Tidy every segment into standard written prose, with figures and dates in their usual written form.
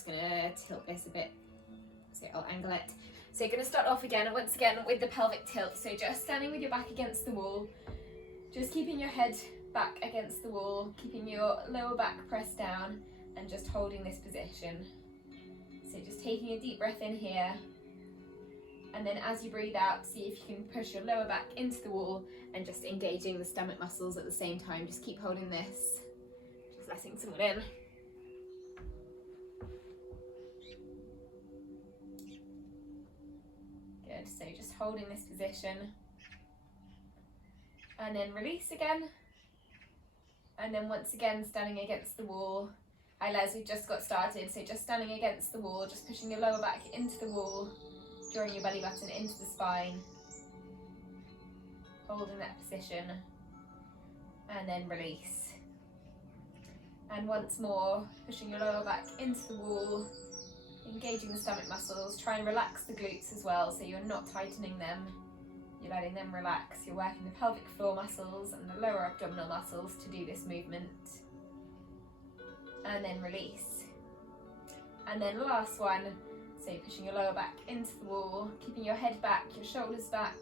just gonna tilt this a bit, so I'll angle it. So you're gonna start off again, once again, with the pelvic tilt. So just standing with your back against the wall, just keeping your head back against the wall, keeping your lower back pressed down, and just holding this position. So just taking a deep breath in here, and then as you breathe out, see if you can push your lower back into the wall and just engaging the stomach muscles at the same time. Just keep holding this, just letting someone in. Good, so just holding this position, and then release again, and then once again standing against the wall. Hi Les, we've just got started, so just standing against the wall, just pushing your lower back into the wall, drawing your belly button into the spine, holding that position, and then release. And once more, pushing your lower back into the wall, engaging the stomach muscles. Try and relax the glutes as well, so you're not tightening them, you're letting them relax. You're working the pelvic floor muscles and the lower abdominal muscles to do this movement. And then release. And then last one, so pushing your lower back into the wall, keeping your head back, your shoulders back,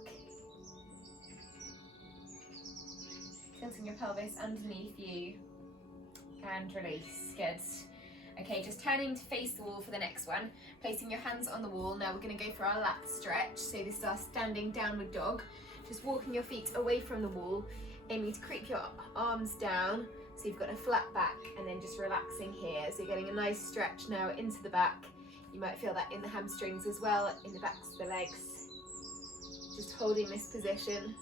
tilting your pelvis underneath you, and release. Good. Okay, just turning to face the wall for the next one, placing your hands on the wall. Now we're going to go for our lat stretch. So this is our standing downward dog. Just walking your feet away from the wall, aiming to creep your arms down so you've got a flat back, and then just relaxing here. So you're getting a nice stretch now into the back. You might feel that in the hamstrings as well, in the backs of the legs. Just holding this position.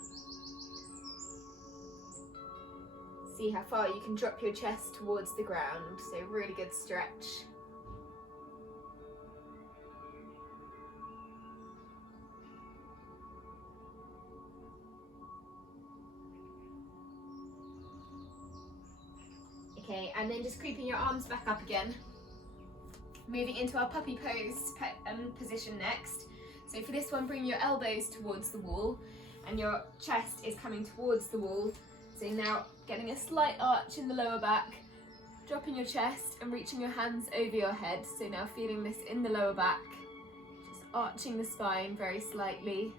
See how far you can drop your chest towards the ground, so really good stretch. Okay, and then just creeping your arms back up again. Moving into our puppy pose position next. So for this one, bring your elbows towards the wall and your chest is coming towards the wall. So now getting a slight arch in the lower back, dropping your chest and reaching your hands over your head. So now feeling this in the lower back, just arching the spine very slightly.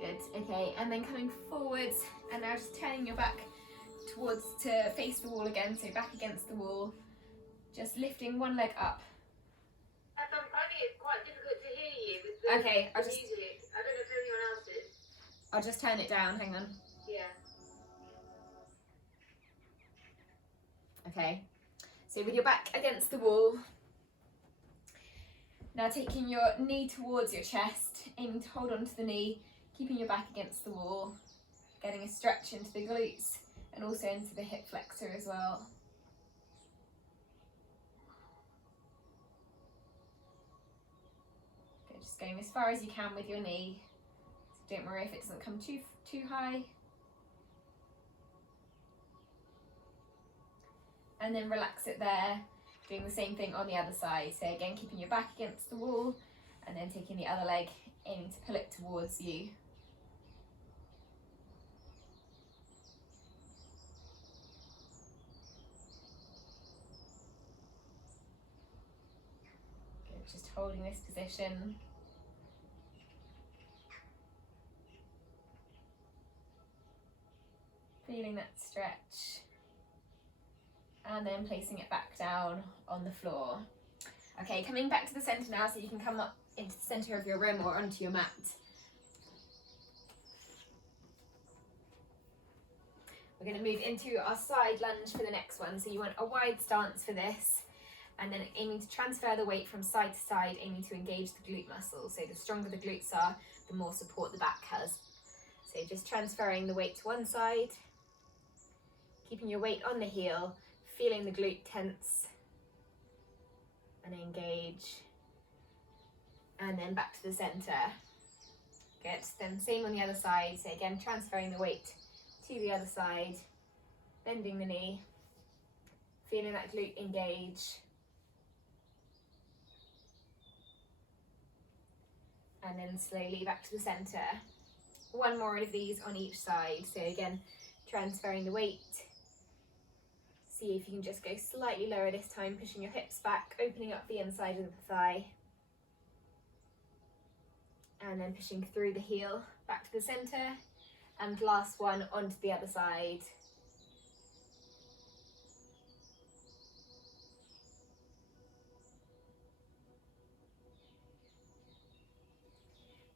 Good, okay, and then coming forwards and now just turning your back towards to face the wall again, so back against the wall. Just lifting one leg up. I'm finding it quite difficult to hear you with the Okay, music. I don't know if anyone else is. I'll just turn it down, hang on. Yeah. Okay, so with your back against the wall, now taking your knee towards your chest, aiming to hold onto the knee, keeping your back against the wall, getting a stretch into the glutes and also into the hip flexor as well. Okay, just going as far as you can with your knee. So don't worry if it doesn't come too high. And then relax it there, doing the same thing on the other side. So again, keeping your back against the wall and then taking the other leg, aiming to pull it towards you. Good, just holding this position. Feeling that stretch. And then placing it back down on the floor. Okay, coming back to the centre now, so you can come up into the centre of your room or onto your mat. We're going to move into our side lunge for the next one. So you want a wide stance for this, and then aiming to transfer the weight from side to side, aiming to engage the glute muscles. So the stronger the glutes are, the more support the back has. So just transferring the weight to one side, keeping your weight on the heel, feeling the glute tense and engage, and then back to the center. Good, then same on the other side. So again, transferring the weight to the other side, bending the knee, feeling that glute engage, and then slowly back to the centre. One more of these on each side. So again, transferring the weight. See if you can just go slightly lower this time, pushing your hips back, opening up the inside of the thigh. And then pushing through the heel, back to the centre. And last one onto the other side.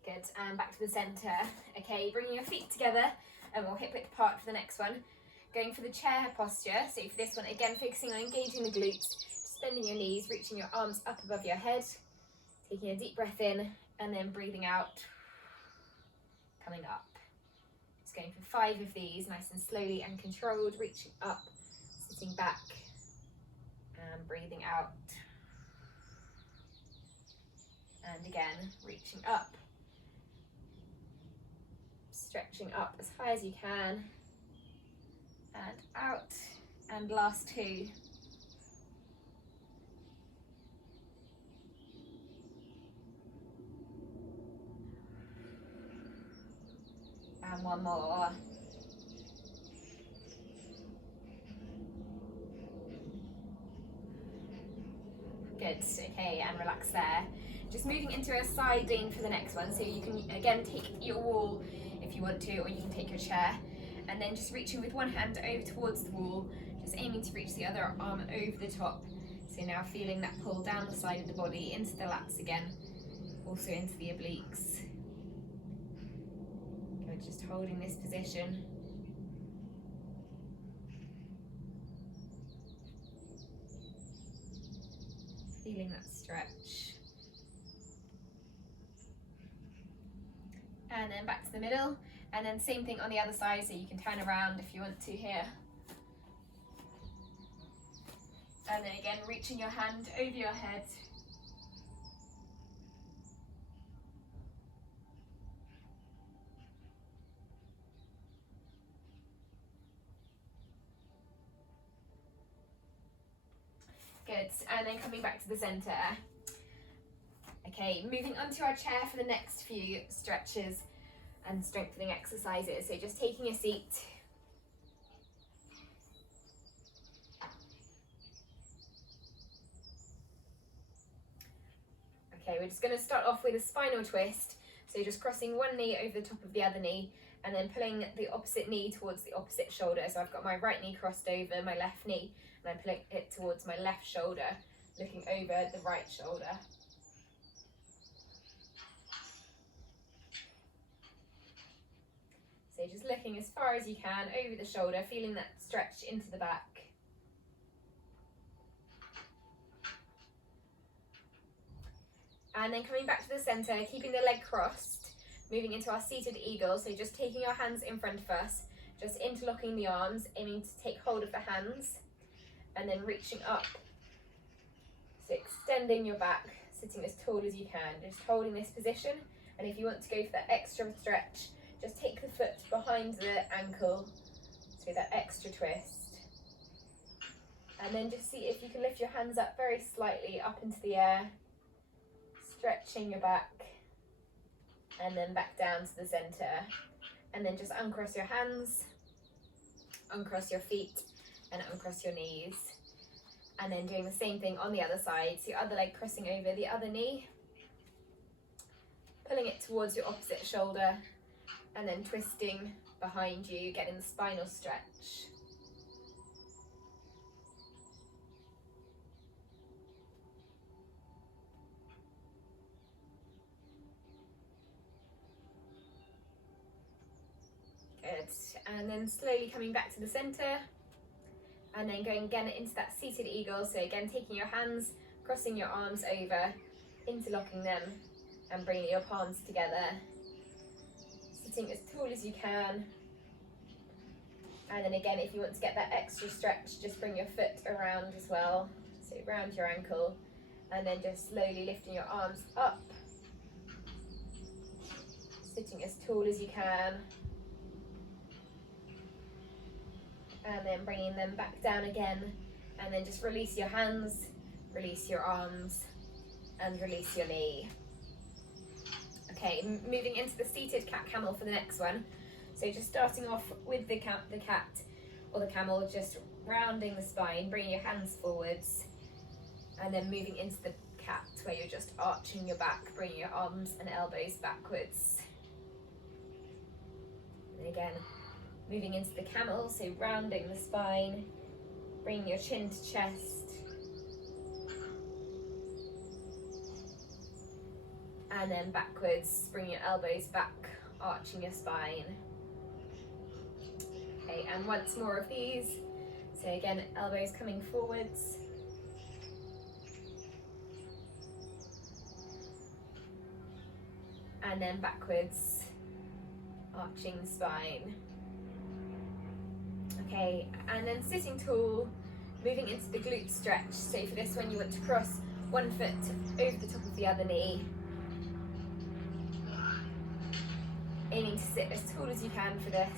Good, and back to the centre. Okay, bringing your feet together and we'll hip width apart for the next one. Going for the chair posture. So for this one, again, focusing on engaging the glutes, just bending your knees, reaching your arms up above your head, taking a deep breath in and then breathing out, coming up. Just going for 5 of these, nice and slowly and controlled, reaching up, sitting back and breathing out. And again, reaching up, stretching up as high as you can, and out, and last 2. And one more. Good, okay, and relax there. Just moving into a side lean for the next one, so you can again take your wall if you want to, or you can take your chair, and then just reaching with one hand over towards the wall, just aiming to reach the other arm over the top. So now feeling that pull down the side of the body into the lats again, also into the obliques. Good, just holding this position. Feeling that stretch. And then back to the middle, and then same thing on the other side, so you can turn around if you want to here. And then again, reaching your hand over your head. Good, and then coming back to the centre. Okay, moving onto our chair for the next few stretches and strengthening exercises. So just taking a seat. Okay, we're just going to start off with a spinal twist. So just crossing one knee over the top of the other knee and then pulling the opposite knee towards the opposite shoulder. So I've got my right knee crossed over my left knee and I'm pulling it towards my left shoulder, looking over the right shoulder. So just looking as far as you can over the shoulder, feeling that stretch into the back. And then coming back to the centre, keeping the leg crossed, moving into our seated eagle. So just taking our hands in front of us, just interlocking the arms, aiming to take hold of the hands, and then reaching up. So extending your back, sitting as tall as you can, just holding this position. And if you want to go for that extra stretch, just take the foot behind the ankle, so that extra twist. And then just see if you can lift your hands up very slightly up into the air, stretching your back, and then back down to the centre. And then just uncross your hands, uncross your feet, and uncross your knees. And then doing the same thing on the other side, so your other leg crossing over the other knee, pulling it towards your opposite shoulder, and then twisting behind you, getting the spinal stretch. Good, and then slowly coming back to the centre, and then going again into that seated eagle. So again, taking your hands, crossing your arms over, interlocking them, and bringing your palms together. Sitting as tall as you can. And then again, if you want to get that extra stretch, just bring your foot around as well. So around your ankle, and then just slowly lifting your arms up. Sitting as tall as you can. And then bringing them back down again. And then just release your hands, release your arms, and release your knee. Okay, moving into the seated cat camel for the next one. So just starting off with the cat or the camel, just rounding the spine, bringing your hands forwards, and then moving into the cat where you're just arching your back, bringing your arms and elbows backwards. And again, moving into the camel, so rounding the spine, bringing your chin to chest, and then backwards, bringing your elbows back, arching your spine. Okay, and once more of these. So again, elbows coming forwards. And then backwards, arching the spine. Okay, and then sitting tall, moving into the glute stretch. So for this one, you want to cross one foot over the top of the other knee. Aiming to sit as tall as you can for this.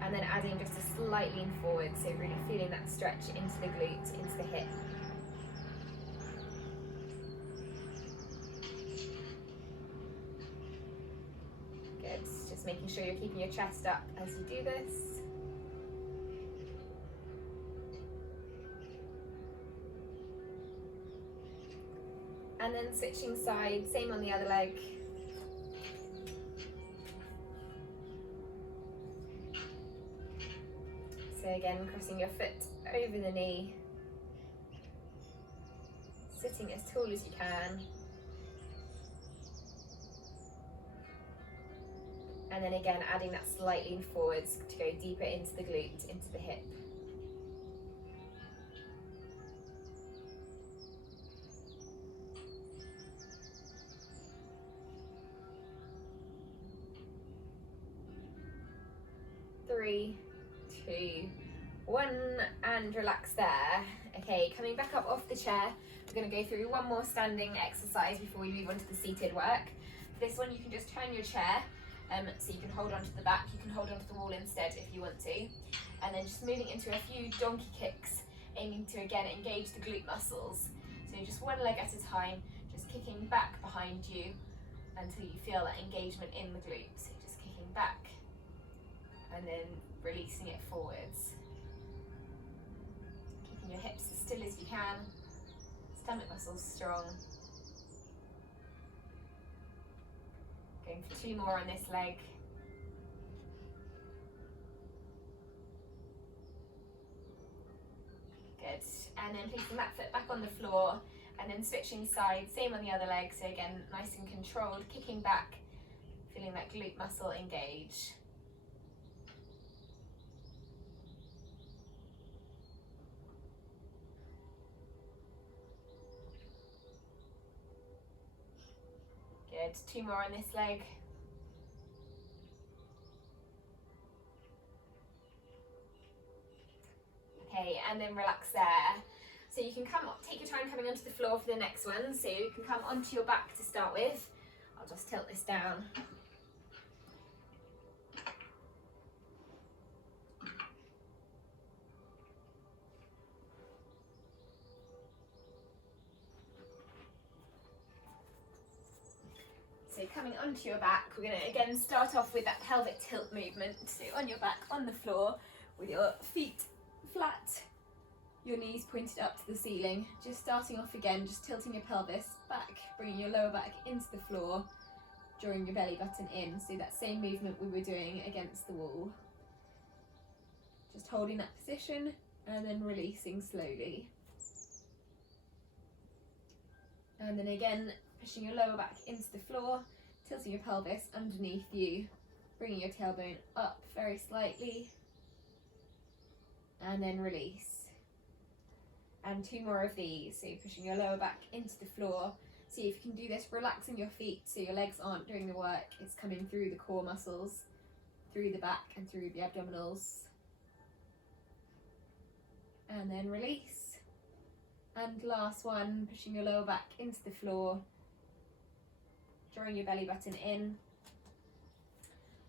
And then adding just a slight lean forward, so really feeling that stretch into the glute, into the hip. Good, just making sure you're keeping your chest up as you do this. And then switching sides, same on the other leg. So again, crossing your foot over the knee, sitting as tall as you can. And then again, adding that slight lean forwards to go deeper into the glute, into the hip. Three, 2, 1, and relax there. Okay, coming back up off the chair, we're going to go through one more standing exercise before we move on to the seated work. For this one, you can just turn your chair, so you can hold onto the back, you can hold onto the wall instead if you want to, and then just moving into a few donkey kicks, aiming to again engage the glute muscles. So just one leg at a time, just kicking back behind you until you feel that engagement in the glute. So just kicking back and then releasing it forwards. Keeping your hips as still as you can, stomach muscles strong. Going for 2 more on this leg. Good, and then placing that foot back on the floor and then switching sides, same on the other leg, so again, nice and controlled, kicking back, feeling that glute muscle engage. Good, 2 more on this leg. Okay, and then relax there. So you can take your time coming onto the floor for the next one. So you can come onto your back to start with. I'll just tilt this down. So coming onto your back, we're going to again start off with that pelvic tilt movement. So on your back on the floor with your feet flat, your knees pointed up to the ceiling. Just starting off again, just tilting your pelvis back, bringing your lower back into the floor, drawing your belly button in. So that same movement we were doing against the wall. Just holding that position and then releasing slowly. And then again, pushing your lower back into the floor, tilting your pelvis underneath you, bringing your tailbone up very slightly, and then release. And 2 more of these, so pushing your lower back into the floor. See if you can do this, relaxing your feet so your legs aren't doing the work, it's coming through the core muscles, through the back and through the abdominals. And then release. And last one, pushing your lower back into the floor, drawing your belly button in,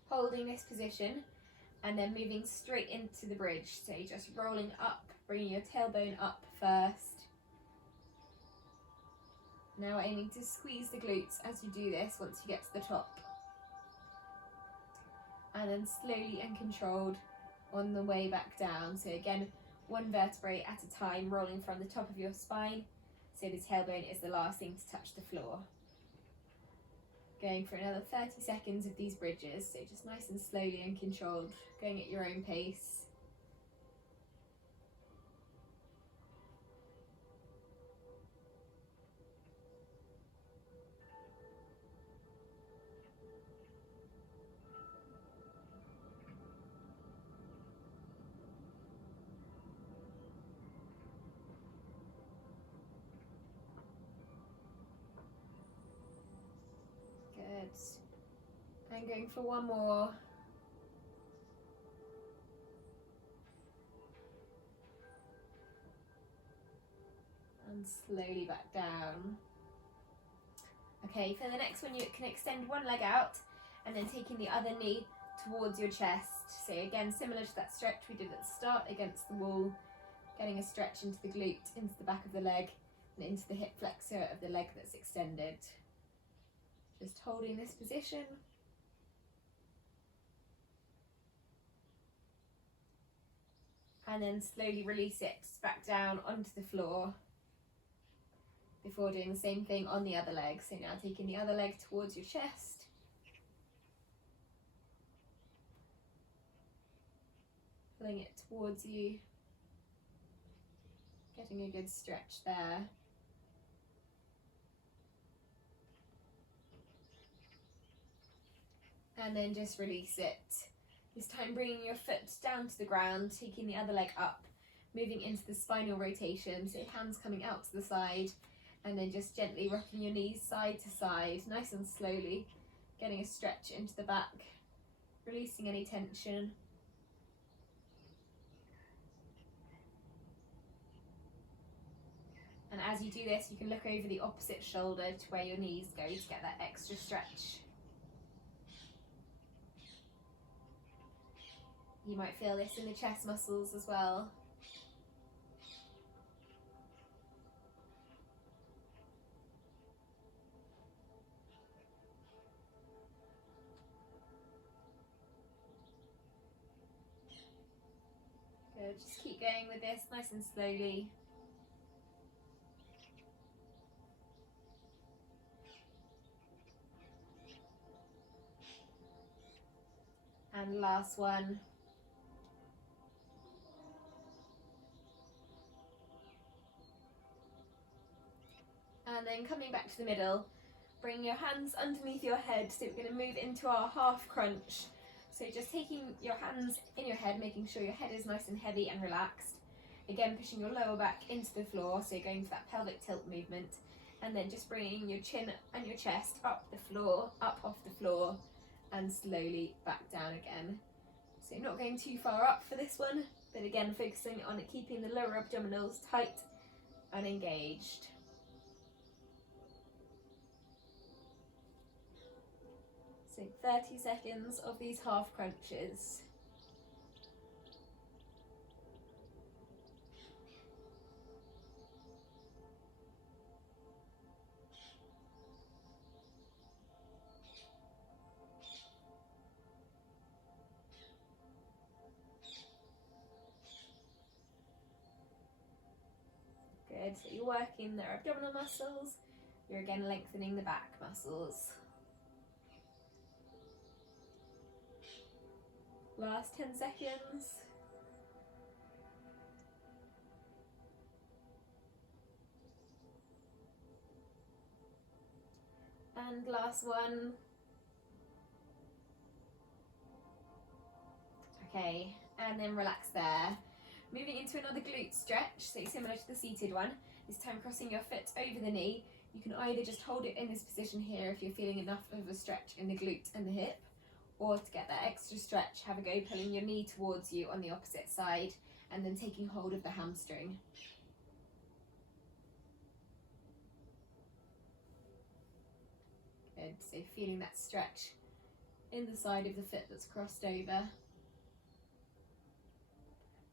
holding this position, and then moving straight into the bridge. So just rolling up, bringing your tailbone up first, Now we're aiming to squeeze the glutes as you do this once you get to the top. And then slowly and controlled on the way back down. So again, one vertebrae at a time, rolling from the top of your spine. So the tailbone is the last thing to touch the floor. Going for another 30 seconds of these bridges. So just nice and slowly and controlled, going at your own pace. Good. I'm going for one more. And slowly back down. Okay, for the next one you can extend one leg out and then taking the other knee towards your chest. So again, similar to that stretch we did at the start against the wall, getting a stretch into the glute, into the back of the leg and into the hip flexor of the leg that's extended. Just holding this position. And then slowly release it back down onto the floor before doing the same thing on the other leg. So now taking the other leg towards your chest. Pulling it towards you. Getting a good stretch there. And then just release it. This time bringing your foot down to the ground, taking the other leg up, moving into the spinal rotation, so hands coming out to the side, and then just gently rocking your knees side to side, nice and slowly, getting a stretch into the back, releasing any tension. And as you do this, you can look over the opposite shoulder to where your knees go to get that extra stretch. You might feel this in the chest muscles as well. Good, just keep going with this nice and slowly. And last one. And then coming back to the middle, bring your hands underneath your head. So we're going to move into our half crunch. So just taking your hands in your head, making sure your head is nice and heavy and relaxed. Again, pushing your lower back into the floor, so going for that pelvic tilt movement. And then just bringing your chin and your chest up the floor, up off the floor, and slowly back down again. So not going too far up for this one, but again, focusing on keeping the lower abdominals tight and engaged. So 30 seconds of these half crunches. Good, so you're working the abdominal muscles, you're again lengthening the back muscles. Last 10 seconds. And last one. Okay, and then relax there. Moving into another glute stretch, so similar to the seated one, this time crossing your foot over the knee. You can either just hold it in this position here if you're feeling enough of a stretch in the glute and the hip, or to get that extra stretch, have a go pulling your knee towards you on the opposite side and then taking hold of the hamstring. Good, so feeling that stretch in the side of the foot that's crossed over.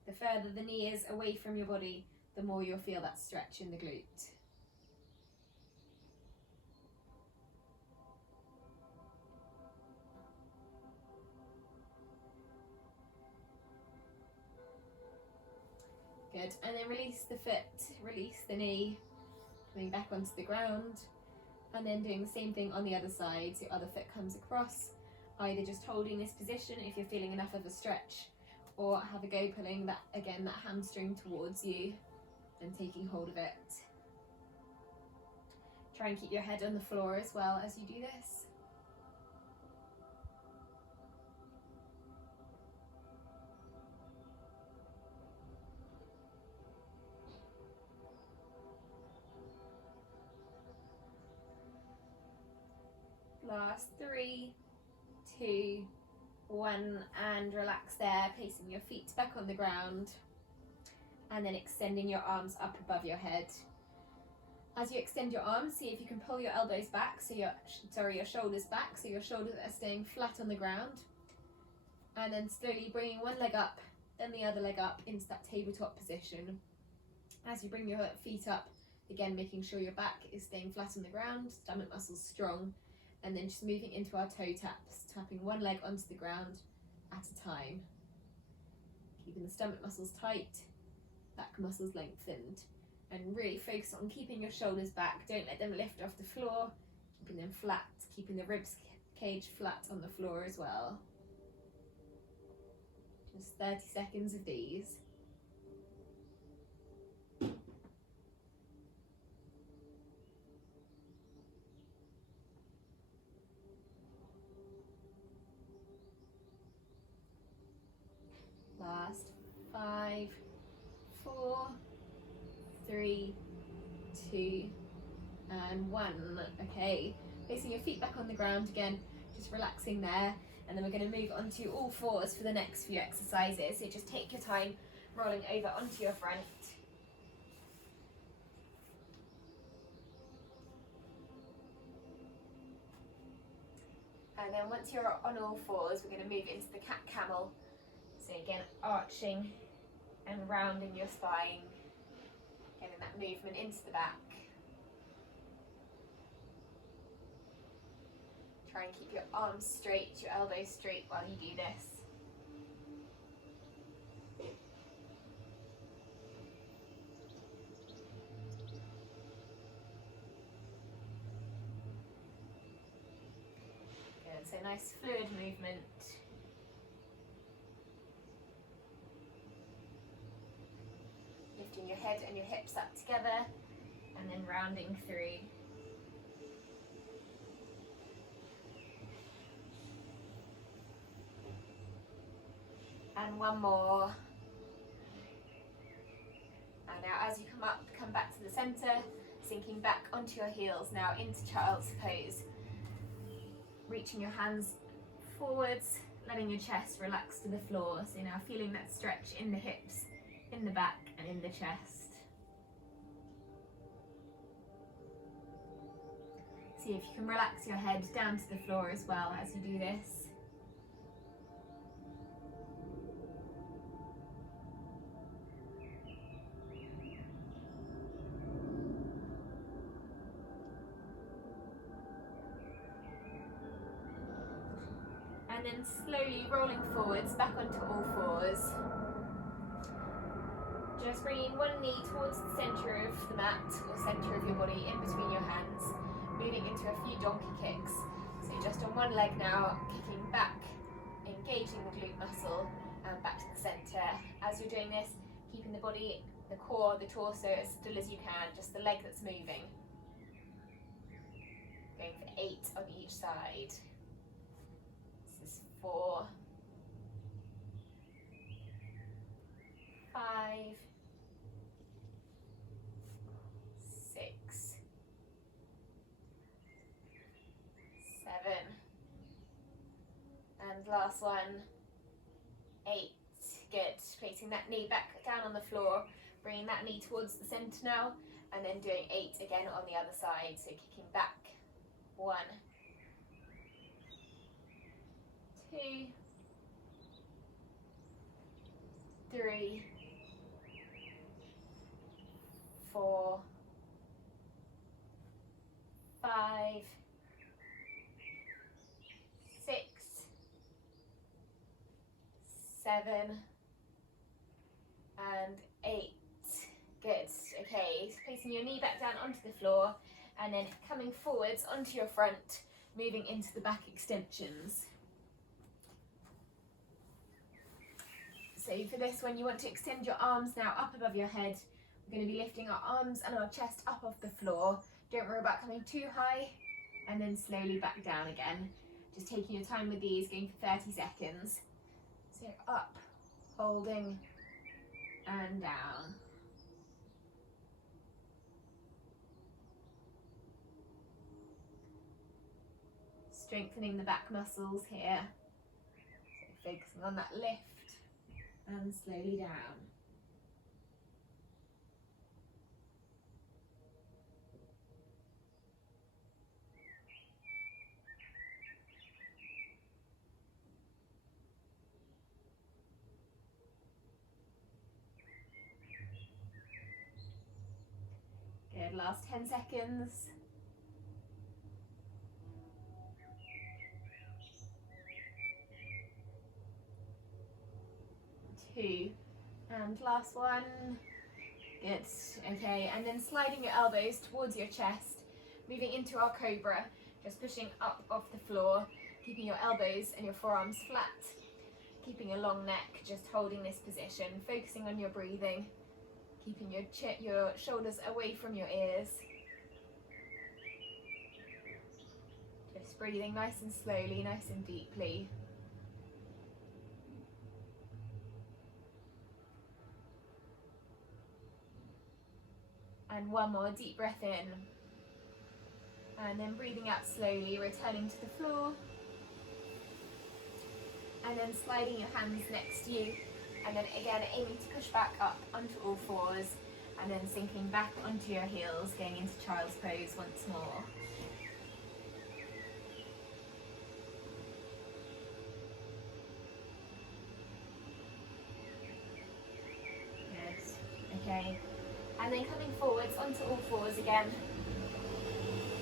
The further the knee is away from your body, the more you'll feel that stretch in the glute. Good. And then release the foot, release the knee, coming back onto the ground. And then doing the same thing on the other side. So other foot comes across, either just holding this position if you're feeling enough of a stretch, or have a go pulling that hamstring towards you and taking hold of it. Try and keep your head on the floor as well as you do this. Last 3, 2, 1, and relax there, placing your feet back on the ground and then extending your arms up above your head. As you extend your arms, see if you can pull your elbows back, so your shoulders back, so your shoulders are staying flat on the ground. And then slowly bringing one leg up, then the other leg up into that tabletop position. As you bring your feet up, again making sure your back is staying flat on the ground, stomach muscles strong, and then just moving into our toe taps, tapping one leg onto the ground at a time. Keeping the stomach muscles tight, back muscles lengthened. And really focus on keeping your shoulders back. Don't let them lift off the floor. Keeping them flat, keeping the ribs cage flat on the floor as well. Just 30 seconds of these. Last 5, 4, 3, 2, and 1. Okay, placing your feet back on the ground again, just relaxing there, and then we're going to move on to all fours for the next few exercises. So just take your time rolling over onto your front. And then once you're on all fours, we're going to move into the cat camel. So again, arching and rounding your spine. Getting that movement into the back. Try and keep your arms straight, your elbows straight while you do this. Good, so nice fluid movement. Lifting your head and your hips up together and then rounding through. And one more. And now as you come back to the center, sinking back onto your heels now into child's pose. Reaching your hands forwards, letting your chest relax to the floor. So now feeling that stretch in the hips, in the back and in the chest. See if you can relax your head down to the floor as well as you do this. And then slowly rolling forwards back onto all fours. Just bringing one knee towards the centre of the mat or centre of your body in between your hands. Moving into a few donkey kicks. So just on one leg now, kicking back, engaging the glute muscle and back to the centre. As you're doing this, keeping the body, the core, the torso as still as you can, just the leg that's moving. Going for 8 on each side. This is 4, 5, 6, 7, and last one, 8. Good. Placing that knee back down on the floor, bringing that knee towards the centre now, and then doing 8 again on the other side. So kicking back, 1, 2, 3, 4, 5, 6, 7, and 8. Okay, so placing your knee back down onto the floor and then coming forwards onto your front, moving into the back extensions. So for this one, you want to extend your arms now up above your head. We're going to be lifting our arms and our chest up off the floor. Don't worry about coming too high, and then slowly back down again. Just taking your time with these, going for 30 seconds. So up, holding, and down. Strengthening the back muscles here. So focusing on that lift and slowly down. Good, last 10 seconds. 2, and last one. Good, okay, and then sliding your elbows towards your chest, moving into our cobra, just pushing up off the floor, keeping your elbows and your forearms flat, keeping a long neck, just holding this position, focusing on your breathing, keeping your shoulders away from your ears. Just breathing nice and slowly, nice and deeply. And one more deep breath in. And then breathing out slowly, returning to the floor. And then sliding your hands next to you. And then again, aiming to push back up onto all fours. And then sinking back onto your heels, going into child's pose once more. Good. Okay. And then coming forwards onto all fours again.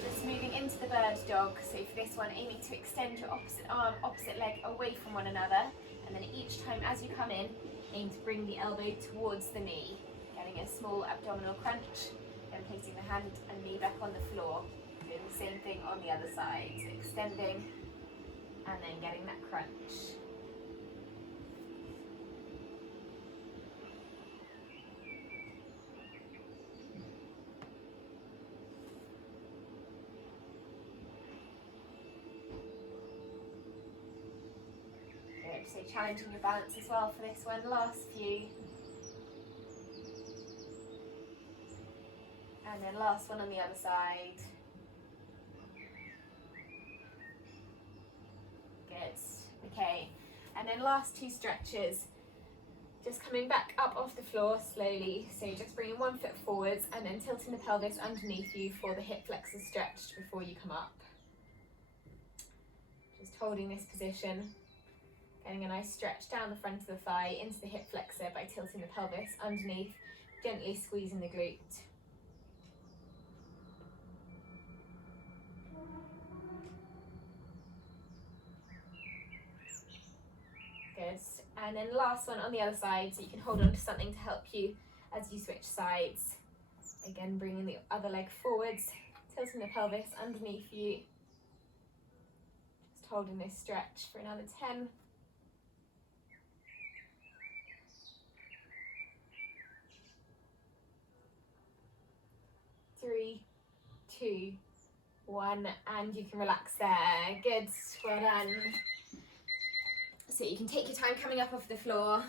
Just moving into the bird dog. So for this one, aiming to extend your opposite arm, opposite leg away from one another. And then each time as you come in, aim to bring the elbow towards the knee. Getting a small abdominal crunch. And placing the hand and knee back on the floor. Doing the same thing on the other side. So extending and then getting that crunch. So challenging your balance as well for this one. Last few. And then last one on the other side. Good. Okay. And then last 2 stretches. Just coming back up off the floor slowly. So just bringing one foot forwards and then tilting the pelvis underneath you for the hip flexors stretched before you come up. Just holding this position. Getting a nice stretch down the front of the thigh into the hip flexor by tilting the pelvis underneath, gently squeezing the glute. Good. And then last one on the other side, so you can hold on to something to help you as you switch sides. Again, bringing the other leg forwards, tilting the pelvis underneath you. Just holding this stretch for another 10. 3, 2, 1, and you can relax there. Good, well done. So you can take your time coming up off the floor.